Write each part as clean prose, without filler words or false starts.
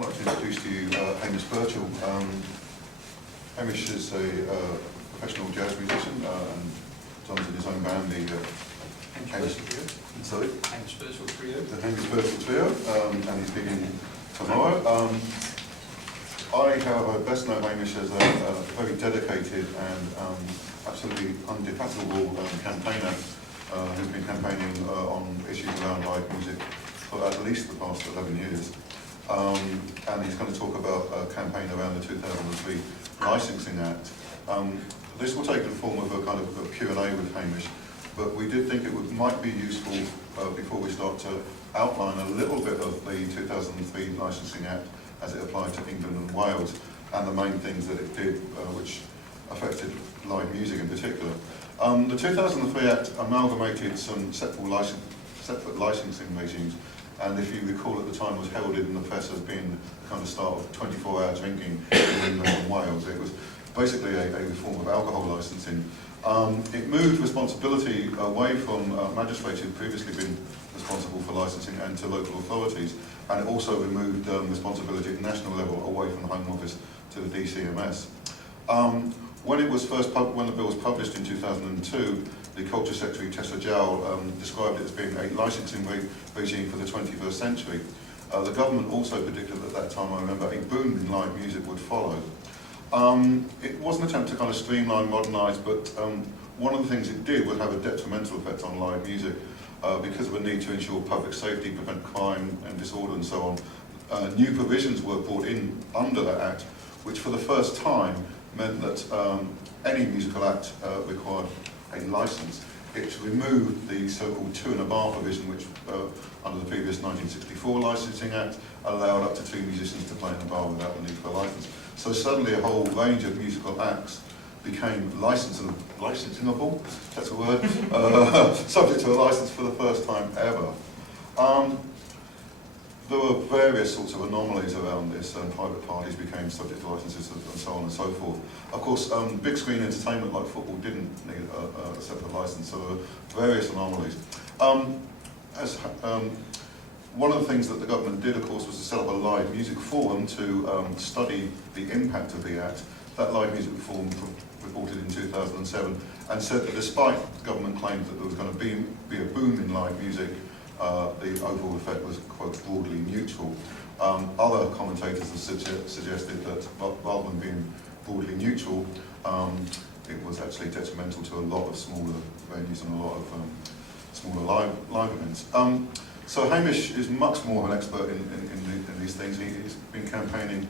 I'd like to introduce to you Hamish Birchall. Hamish is a professional jazz musician and runs in his own band, the Hamish Birchall Trio. The Hamish Birchall Trio, and he's beginning tomorrow. I, however, best know Hamish as a very dedicated and absolutely indefatigable campaigner who's been campaigning on issues around live music for at least the past 11 years. And he's going to talk about a campaign around the 2003 Licensing Act. This will take the form of a kind of a Q&A with Hamish, but we did think it might be useful before we start to outline a little bit of the 2003 Licensing Act as it applied to England and Wales, and the main things that it did, which affected live music in particular. The 2003 Act amalgamated some separate licensing regimes, and if you recall at the time was heralded in the press as being the kind of start of 24-hour drinking in England and Wales. It was basically a reform of alcohol licensing. It moved responsibility away from magistrates who'd previously been responsible for licensing and to local authorities, and it also removed responsibility at the national level away from the Home Office to the DCMS. When the bill was published in 2002, the Culture Secretary Tessa Jowell described it as being a licensing regime for the 21st century. The government also predicted at that time, I remember, a boom in live music would follow. It was an attempt to kind of streamline, modernise, but one of the things it did was have a detrimental effect on live music because of a need to ensure public safety, prevent crime and disorder and so on. New provisions were brought in under that Act, which for the first time meant that any musical act required a licence. It removed the so-called 2 and a bar provision, which under the previous 1964 Licensing Act allowed up to 2 musicians to play in a bar without the need for a licence. So suddenly a whole range of musical acts became licensable, that's a word, subject to a licence for the first time ever. There were various sorts of anomalies around this, and private parties became subject to licences and so on and so forth. Of course, big screen entertainment like football didn't need a separate licence, so there were various anomalies. One of the things that the government did, of course, was to set up a live music forum to study the impact of the Act. That live music forum reported in 2007 and said that despite government claims that there was going to be a boom in live music, the overall effect was, quote, broadly neutral. Other commentators have suggested that rather than being broadly neutral, it was actually detrimental to a lot of smaller venues and a lot of smaller live events. So Hamish is much more of an expert in these things. He's been campaigning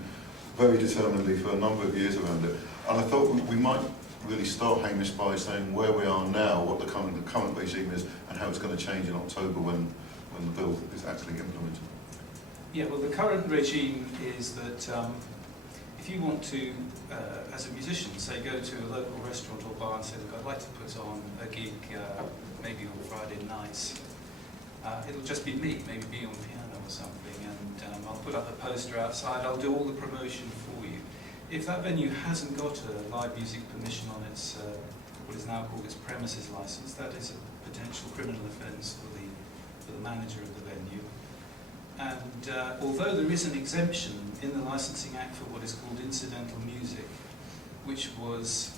very determinedly for a number of years around it. And I thought we might really start, Hamish, by saying where we are now, what the current regime is, and how it's going to change in October when the bill is actually implemented. Yeah, well, the current regime is that if you want to, as a musician, say go to a local restaurant or bar and say, look, I'd like to put on a gig maybe on Friday nights, it'll just be me, maybe be on piano or something, and I'll put up a poster outside, I'll do all the promotion for you. If that venue hasn't got a live music permission on its, what is now called its premises license, that is a potential criminal offence for the manager of the venue. And although there is an exemption in the Licensing Act for what is called incidental music, which was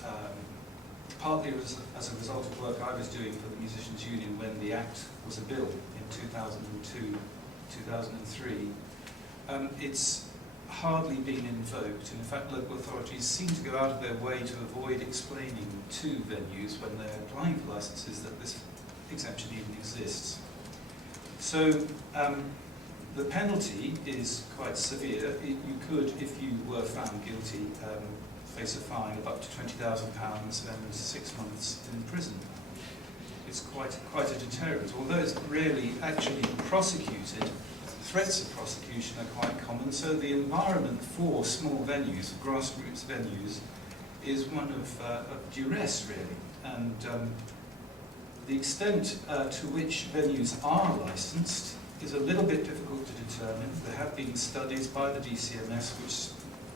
partly as a result of work I was doing for the Musicians' Union when the Act was a bill in 2002, 2003, it's hardly been invoked. And in fact, local authorities seem to go out of their way to avoid explaining to venues when they're applying for licenses that this exemption even exists. So the penalty is quite severe. You could, if you were found guilty, face a fine of up to £20,000 and 6 months in prison. It's quite a deterrent. Although it's rarely actually prosecuted, threats of prosecution are quite common, so the environment for small venues, grassroots venues, is one of duress, really. And the extent to which venues are licensed is a little bit difficult to determine. There have been studies by the DCMS which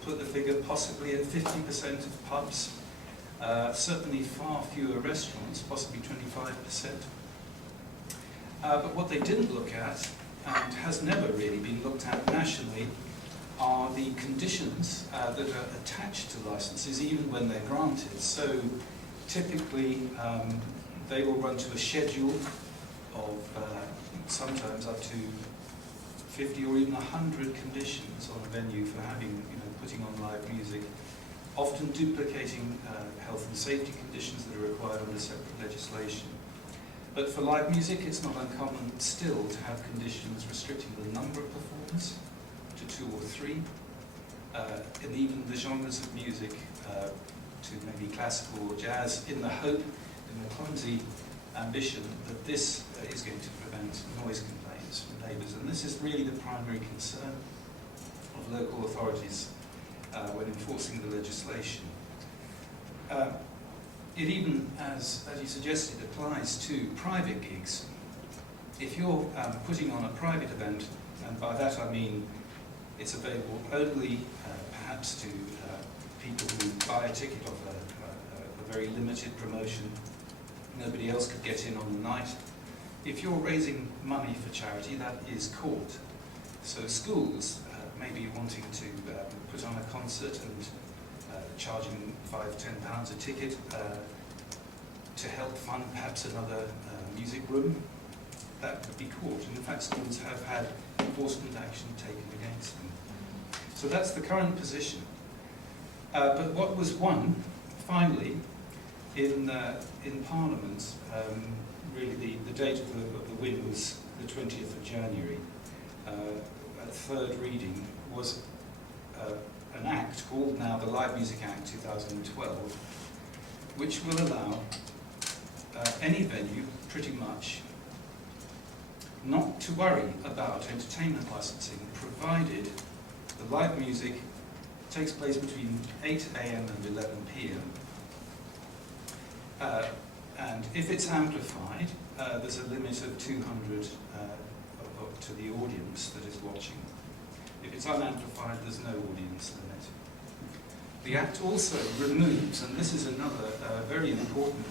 put the figure possibly at 50% of pubs, certainly far fewer restaurants, possibly 25%. But what they didn't look at, and has never really been looked at nationally, are the conditions that are attached to licenses even when they're granted. So typically they will run to a schedule of sometimes up to 50 or even 100 conditions on a venue for having, putting on live music, often duplicating health and safety conditions that are required under separate legislation. But for live music, it's not uncommon still to have conditions restricting the number of performers to 2 or 3, and even the genres of music to maybe classical or jazz, in the hope, in the clumsy ambition that this is going to prevent noise complaints from neighbours. And this is really the primary concern of local authorities when enforcing the legislation. It even, as you suggested, applies to private gigs. If you're putting on a private event, and by that I mean it's available only perhaps to people who buy a ticket off a very limited promotion, nobody else could get in on the night. If you're raising money for charity, that is caught. So schools may be wanting to put on a concert and charging £5–10 a ticket to help fund perhaps another music room, that would be caught. And in fact, schools have had enforcement action taken against them. So that's the current position. But what was won, finally, in Parliament, really the date of the win was the 20th of January. At third reading was an act called now the Live Music Act 2012, which will allow any venue, pretty much, not to worry about entertainment licensing, provided the live music takes place between 8 AM and 11 PM. And if it's amplified, there's a limit of 200 to the audience that is watching. If it's unamplified, there's no audience limit. The Act also removes, and this is another very important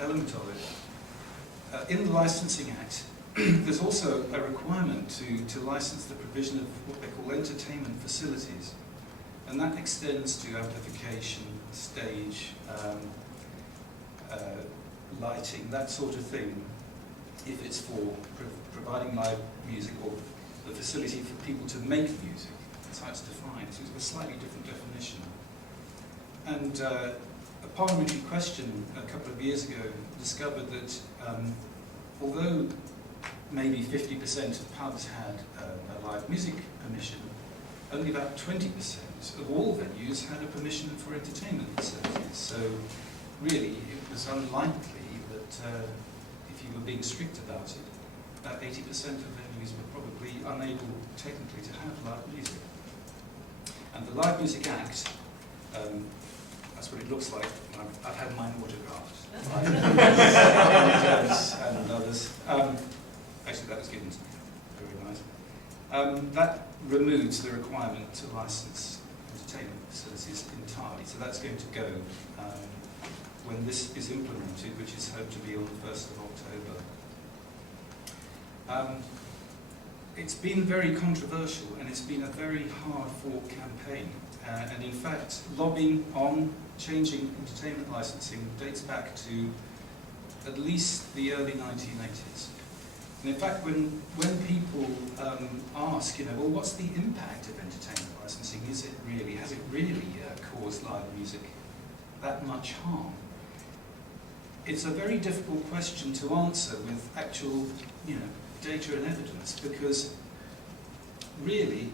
element of it, in the Licensing Act, there's also a requirement to license the provision of what they call entertainment facilities, and that extends to amplification, stage, lighting, that sort of thing, if it's for providing live music or the facility for people to make music. That's how it's defined. So it's a slightly different definition. And a parliamentary question a couple of years ago discovered that although maybe 50% of pubs had a live music permission, only about 20% of all venues had a permission for entertainment facilities. So really, it was unlikely that if you were being strict about it, about 80% of venues were probably unable technically to have live music. And the Live Music Act, that's what it looks like. I've had mine autographed. And others. Actually, that was given to me. Very nice. That removes the requirement to license entertainment facilities entirely. So that's going to go when this is implemented, which is hoped to be on the 1st of October. It's been very controversial, and it's been a very hard-fought campaign. And in fact, lobbying on changing entertainment licensing dates back to at least the early 1980s. And in fact, when people ask, well, what's the impact of entertainment licensing? Has it really caused live music that much harm? It's a very difficult question to answer with actual, data and evidence, because really,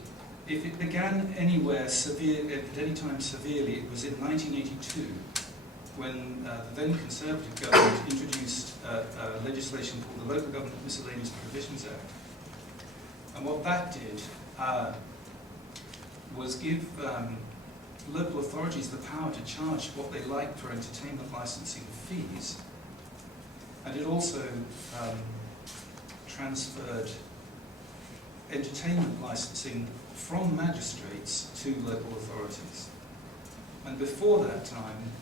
if it began anywhere at any time severely, it was in 1982, when the then Conservative government introduced legislation called the Local Government Miscellaneous Provisions Act. And what that did was give local authorities the power to charge what they liked for entertainment licensing fees. And it also transferred entertainment licensing from magistrates to local authorities. And before that time,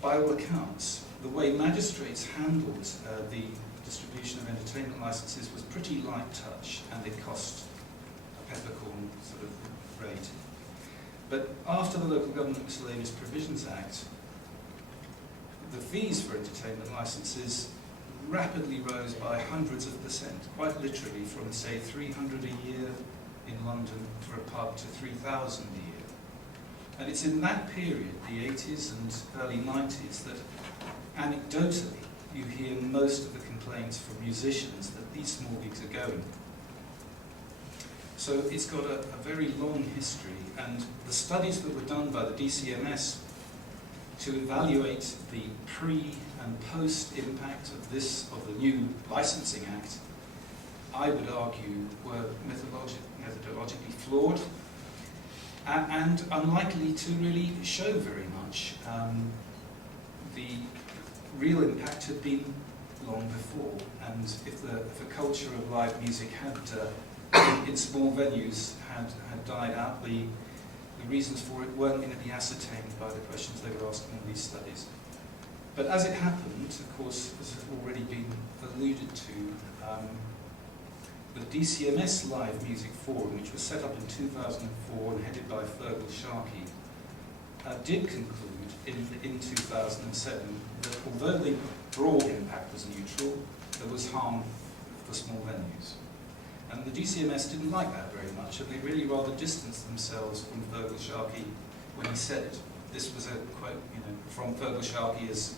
by all accounts, the way magistrates handled the distribution of entertainment licenses was pretty light touch, and it cost peppercorn sort of rate. But after the Local Government Miscellaneous Provisions Act, the fees for entertainment licences rapidly rose by hundreds of percent, quite literally from, say, 300 a year in London for a pub to 3,000 a year. And it's in that period, the 80s and early 90s, that anecdotally you hear most of the complaints from musicians that these small gigs are going. So it's got a very long history, and the studies that were done by the DCMS to evaluate the pre and post impact of the new Licensing Act, I would argue were methodologically flawed and unlikely to really show very much. The real impact had been long before, and if a culture of live music had in small venues had died out, the reasons for it weren't going to be ascertained by the questions they were asking in these studies. But as it happened, of course, as has already been alluded to, the DCMS Live Music Forum, which was set up in 2004 and headed by Fergal Sharkey, did conclude in 2007 that although the broad impact was neutral, there was harm for small venues. And the DCMS didn't like that very much, and they really rather distanced themselves from Fergal Sharkey when he said it. This was a quote, from Fergal Sharkey as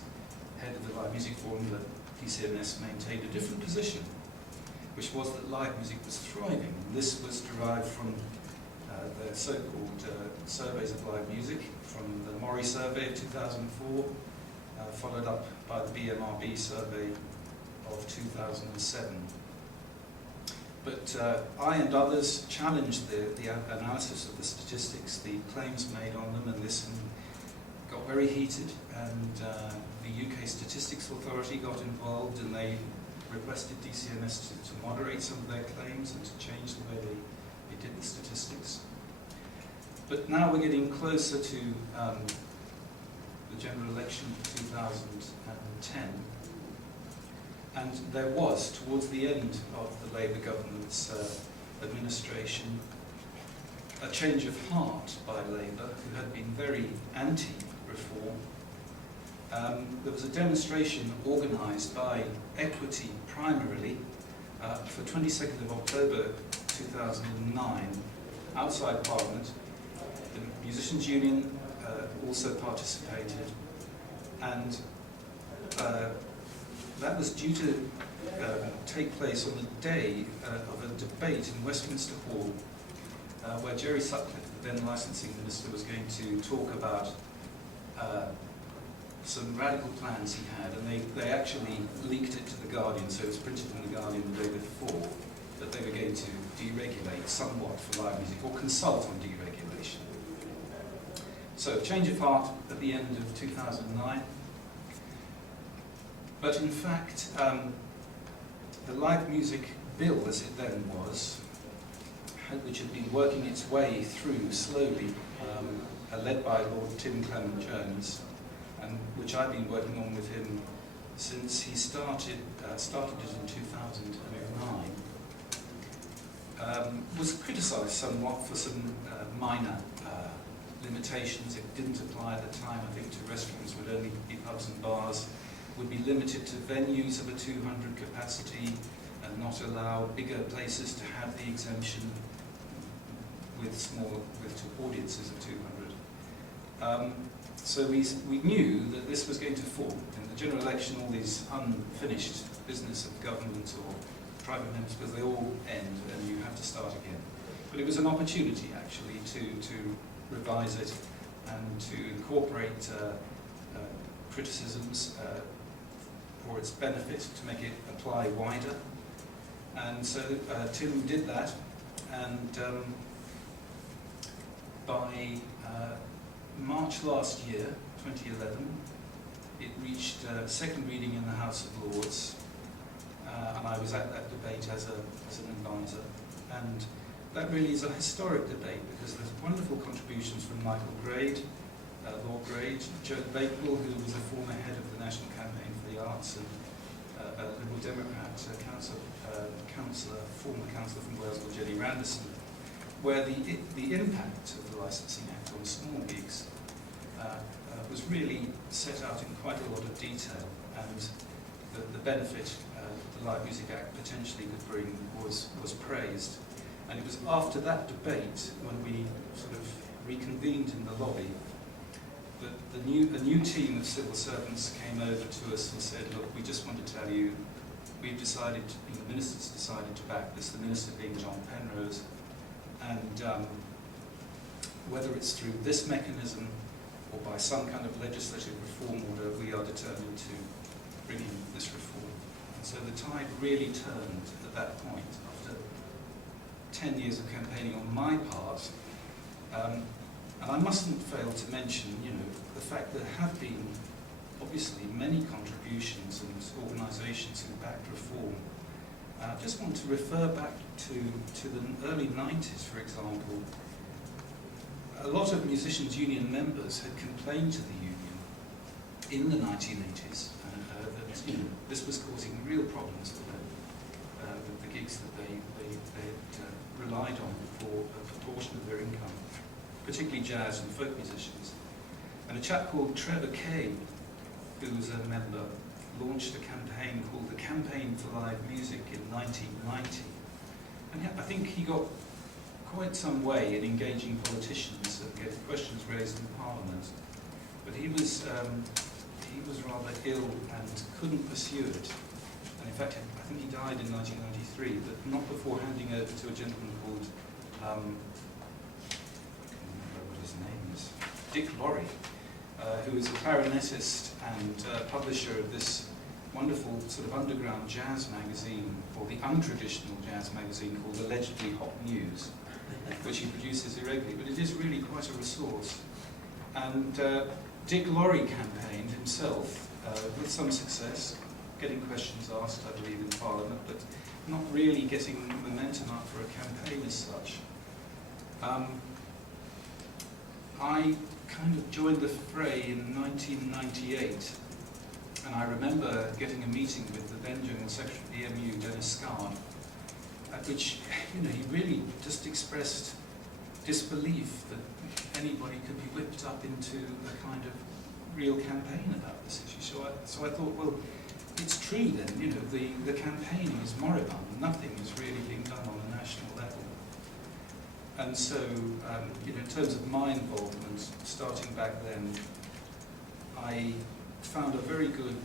head of the Live Music Forum. The DCMS maintained a different position, which was that live music was thriving. This was derived from the so-called surveys of live music, from the Mori survey of 2004, followed up by the BMRB survey of 2007. But I and others challenged the analysis of the statistics, the claims made on them, and this got very heated, and the UK Statistics Authority got involved, and they requested DCMS to moderate some of their claims and to change the way they did the statistics. But now we're getting closer to the general election of 2010, and there was, towards the end of the Labour government's administration, a change of heart by Labour, who had been very anti-reform. There was a demonstration organised by Equity primarily for 22nd of October 2009 outside Parliament. The Musicians' Union also participated, and that was due to take place on the day of a debate in Westminster Hall where Jerry Sutcliffe, the then licensing minister, was going to talk about some radical plans he had, and they actually leaked it to the Guardian, so it was printed in the Guardian the day before, that they were going to deregulate somewhat for live music, or consult on deregulation. So, change of heart at the end of 2009. But in fact, the live music bill, as it then was, which had been working its way through slowly, led by Lord Tim Clement Jones, and which I've been working on with him since he started it in 2009, was criticised somewhat for some minor limitations. It didn't apply at the time, I think, to restaurants, would only be pubs and bars, would be limited to venues of a 200 capacity and not allow bigger places to have the exemption with audiences of 200. So we knew that this was going to fall. In the general election, all these unfinished business of government or private members, because they all end and you have to start again. But it was an opportunity, actually, to revise it and to incorporate criticisms for its benefit, to make it apply wider. And so Tim did that, and by March last year, 2011, it reached second reading in the House of Lords, and I was at that debate as an advisor. And that really is a historic debate, because there's wonderful contributions from Michael Grade, Lord Grade, Joe Bakewell, who was a former head of the National Campaign for the Arts, and a Liberal Democrat, former councillor from Wales called Jenny Randerson. where the impact of the Licensing Act on small gigs was really set out in quite a lot of detail, and the benefit the Live Music Act potentially could bring was praised. And it was after that debate, when we sort of reconvened in the lobby, that a new team of civil servants came over to us and said, look, we just want to tell you, we've decided, the minister's decided to back this, the minister being John Penrose, and whether it's through this mechanism or by some kind of legislative reform order, we are determined to bring in this reform. And so the tide really turned at that point, after 10 years of campaigning on my part. And I mustn't fail to mention, the fact that there have been obviously many contributions and organisations who backed reform. I just want to refer back to the early 90s, for example. A lot of musicians' union members had complained to the union in the 1980s that this was causing real problems for them, with the gigs that they relied on for a proportion of their income, particularly jazz and folk musicians. And a chap called Trevor Kay, who was a member, launched a campaign called the Campaign for Live Music in 1990. And I think he got quite some way in engaging politicians and getting questions raised in Parliament. But he was rather ill and couldn't pursue it. And in fact, I think he died in 1993, but not before handing over to a gentleman called, I can't remember what his name is, Dick Lorry, who is a clarinetist and publisher of this wonderful sort of underground jazz magazine, or the untraditional jazz magazine called Allegedly Hot News, which he produces irregularly, but it is really quite a resource. And Dick Lorry campaigned himself with some success, getting questions asked, I believe, in Parliament, but not really getting momentum up for a campaign as such. I kind of joined the fray in 1998, and I remember getting a meeting with the then General Secretary of the EMU, Dennis Scarn, at which he really just expressed disbelief that anybody could be whipped up into a kind of real campaign about this issue. So I thought, well, it's true then, the campaign is moribund, nothing is really being done on a national level. And so, in terms of my involvement, starting back then, I found a very good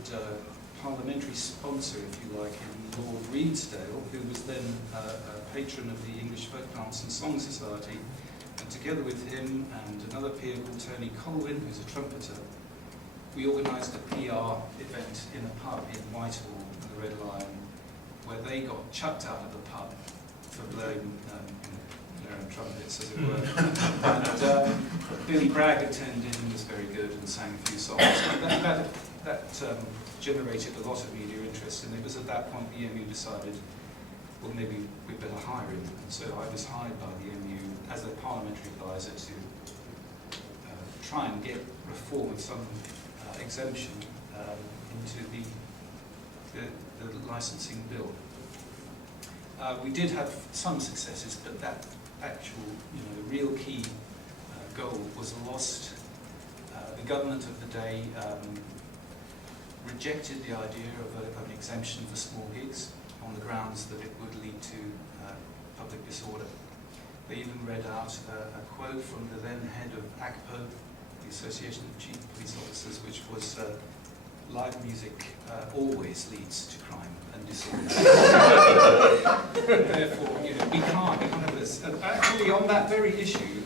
parliamentary sponsor, if you like, in Lord Redesdale, who was then a patron of the English Folk Dance and Song Society, and together with him and another peer called Tony Colwyn, who's a trumpeter, we organised a PR event in a pub in Whitehall, the Red Lion, where they got chucked out of the pub for blowing their own trumpets, as it were. And Billy Bragg attended and was very good and sang a few songs. That generated a lot of media interest, and it was at that point the EMU decided, well, maybe we'd better hire him. And so I was hired by the EMU as a parliamentary advisor to try and get reform of some exemption into the licensing bill. We did have some successes, but that actual, real key goal was lost. The government of the day rejected the idea of an exemption for small gigs on the grounds that it would lead to public disorder. They even read out a quote from the then head of ACPO, the Association of Chief Police Officers, which was, live music always leads to crime and disorder. Therefore, we can't have this. And actually, on that very issue,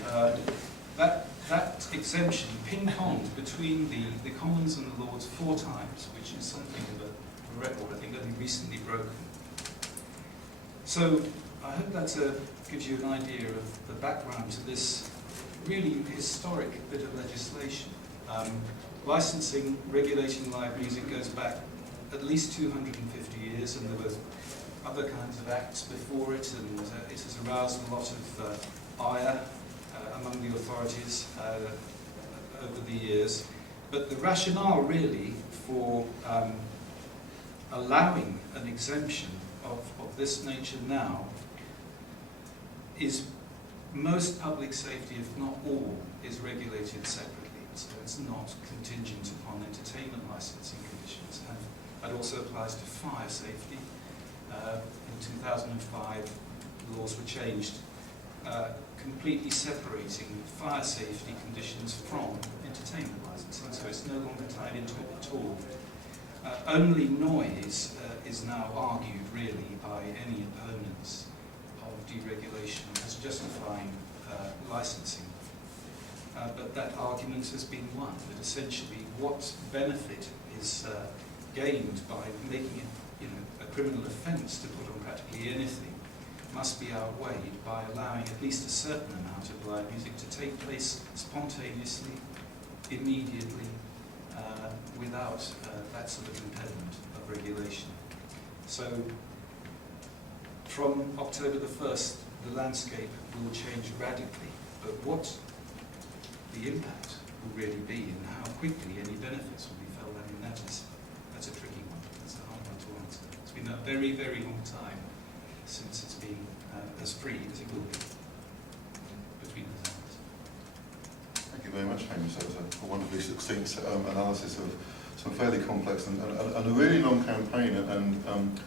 that exemption ping-ponged between the Commons and the Lords 4 times, which is something of a record, I think, only recently broken. So I hope that gives you an idea of the background to this really historic bit of legislation. Licensing, regulating live music goes back at least 250 years, and there were other kinds of acts before it, and it has aroused a lot of ire among the authorities over the years. But the rationale really for allowing an exemption of this nature now is most public safety, if not all, is regulated separately, so it's not contingent upon entertainment licensing conditions. And that also applies to fire safety. In 2005, laws were changed, completely separating fire safety conditions from entertainment licensing, so it's no longer tied into it at all. Only noise is now argued, really, by any opponents of deregulation as justifying licensing. But that argument has been won, that essentially what benefit is gained by making it a criminal offence to put on practically anything must be outweighed by allowing at least a certain amount of live music to take place spontaneously, immediately, without that sort of impediment of regulation. So from October the 1st, the landscape will change radically, but what the impact will really be and how quickly any benefits will be felt, I mean, that's a tricky one. That's a hard one to answer. It's been a very, very long time since it's been as free as it will be between the zones. Thank you very much, Hamish. That was a wonderfully succinct analysis of some fairly complex and a really long campaign, and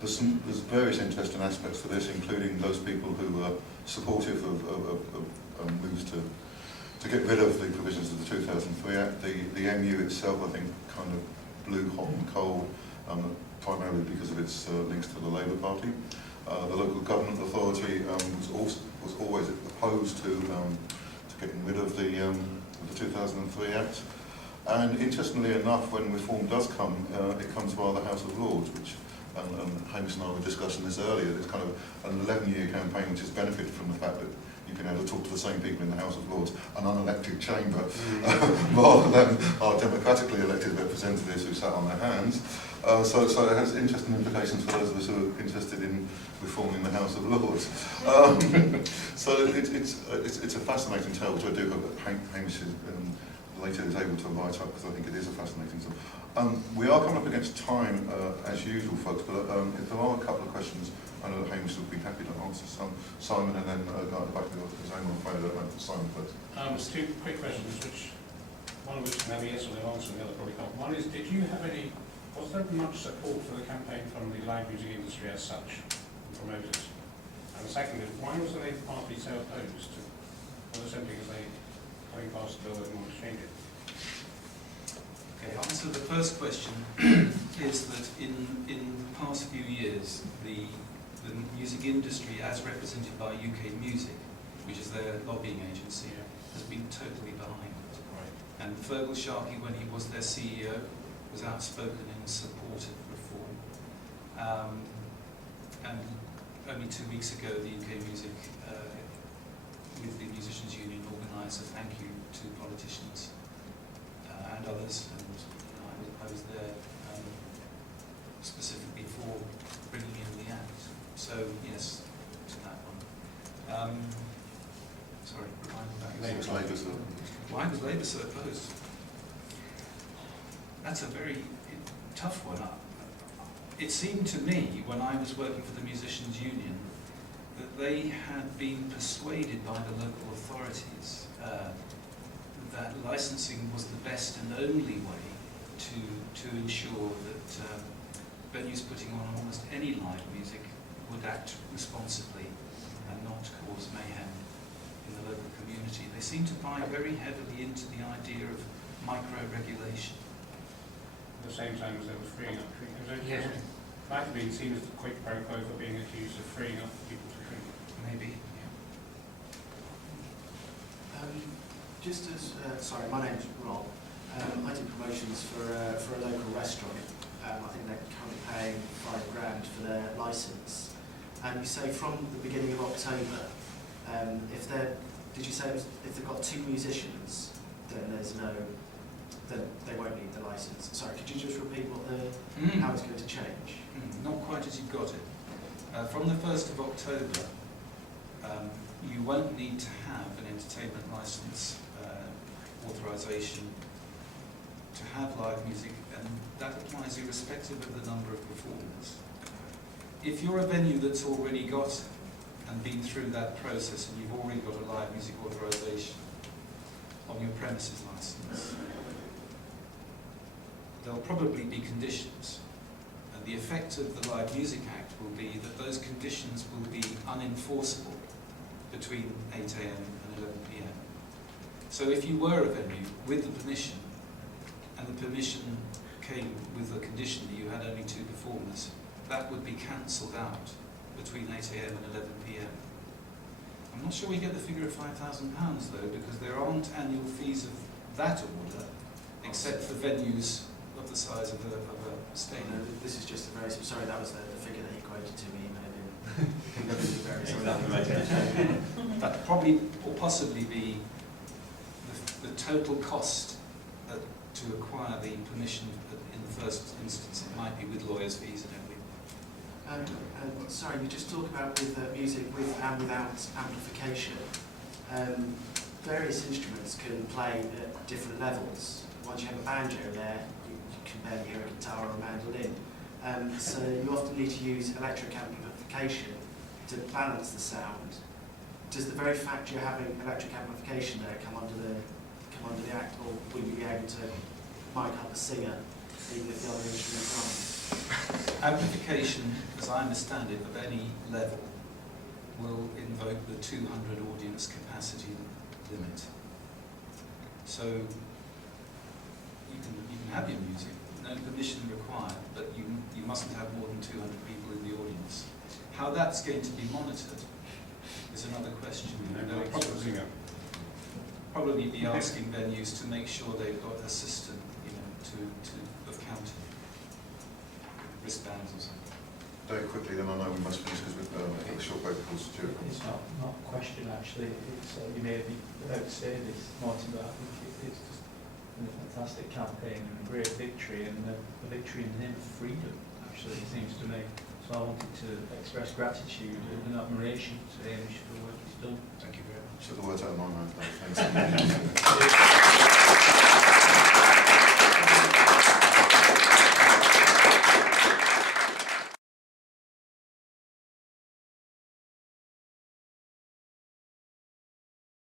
there's various interesting aspects to this, including those people who are supportive of moves to get rid of the provisions of the 2003 Act. The MU itself, I think, kind of blew hot and cold, primarily because of its links to the Labour Party. The local government authority was always opposed to getting rid of the 2003 Act. And interestingly enough, when reform does come, it comes via the House of Lords, which, Hamish and I were discussing this earlier, it's kind of an 11-year campaign which has benefited from the fact that you've been able to talk to the same people in the House of Lords, an unelected chamber, rather than our democratically elected representatives who sat on their hands. So it has interesting implications for those of us who are interested in reforming the House of Lords. So it's a fascinating tale, which I do hope that Hamish later is able to write up, because I think it is a fascinating tale. We are coming up against time, as usual, folks, but if there are a couple of questions, I know that Hamish would be happy to answer some. Simon, and then go back to his own one. I don't know, Simon first. There's two quick questions, one of which can have a yes or no answer, and the other probably can't. One is, was there much support for the campaign from the live music industry as such, promoters? And the second is, why was the Labour Party so opposed to, well, simply because they, having passed the bill, they wanted to change it? Okay, answer the first question is that in the past few years, the music industry, as represented by UK Music, which is their lobbying agency, has been totally behind it. Right. And Fergal Sharkey, when he was their CEO, was outspoken in support of reform. And only 2 weeks ago, the UK Music, with the Musicians' Union, organised a thank you to politicians and others, and I was there specifically for bringing in the Act. So yes, to that one. Sorry, remind me back. Why was Labour so opposed? That's a very tough one. It seemed to me, when I was working for the Musicians' Union, that they had been persuaded by the local authorities that licensing was the best and only way to ensure that venues putting on almost any live music would act responsibly and not cause mayhem in the local community. They seem to buy very heavily into the idea of micro-regulation. At the same time as they were freeing up drinking. Yeah. Might have been seen as the quid pro quo for being accused of freeing up people to drink. Maybe. Just as, sorry, my name's Rob. I do promotions for a local restaurant. I think they're currently paying £5,000 for their licence. And you say from the beginning of October, if they're, did you say it was, if they've got 2 musicians, then there's no, then they won't need the licence. Sorry, could you just repeat what how it's going to change? Not quite as you've got it. From the 1st of October, you won't need to have an entertainment licence authorisation to have live music, and that applies irrespective of the number of performers. If you're a venue that's already got an and been through that process and you've already got a live music authorisation on your premises licence, there'll probably be conditions. And the effect of the Live Music Act will be that those conditions will be unenforceable between 8 AM and 11 PM. So if you were a venue with the permission, and the permission came with the condition that you had only 2 performers, that would be cancelled out between 8 AM and 11 PM. I'm not sure we get the figure of £5,000 though, because there aren't annual fees of that order, except for venues of the size of a stadium. No, this is just a very, sorry, that was the figure that he quoted to me, maybe. That probably or possibly be the total cost to acquire the permission in the first instance. It might be with lawyers' fees and everything. Sorry, you just talk about with music with and without amplification. Various instruments can play at different levels. Once you have a banjo there, you can barely hear a guitar or a mandolin. So you often need to use electric amplification to balance the sound. Does the very fact you're having electric amplification there come under the act, or will you be able to mic up a singer even if the other instruments aren't? Amplification, as I understand it, of any level will invoke the 200 audience capacity limit. So you can have your music, no permission required, but you mustn't have more than 200 people in the audience. How that's going to be monitored is another question. They'll probably be asking venues to make sure they've got a system, of counting wristbands or something. Very quickly, then I know we must finish because we've got a short break before Stuart comes. It's not a question actually. It's you may be about to say this, Martin, but I think it's just a fantastic campaign and a great victory, and a victory in the name of freedom. Actually, it seems to me. So I wanted to express gratitude and admiration to Hamish for the work he's done. Thank you very much. Took the words out of my mouth, though. Thanks.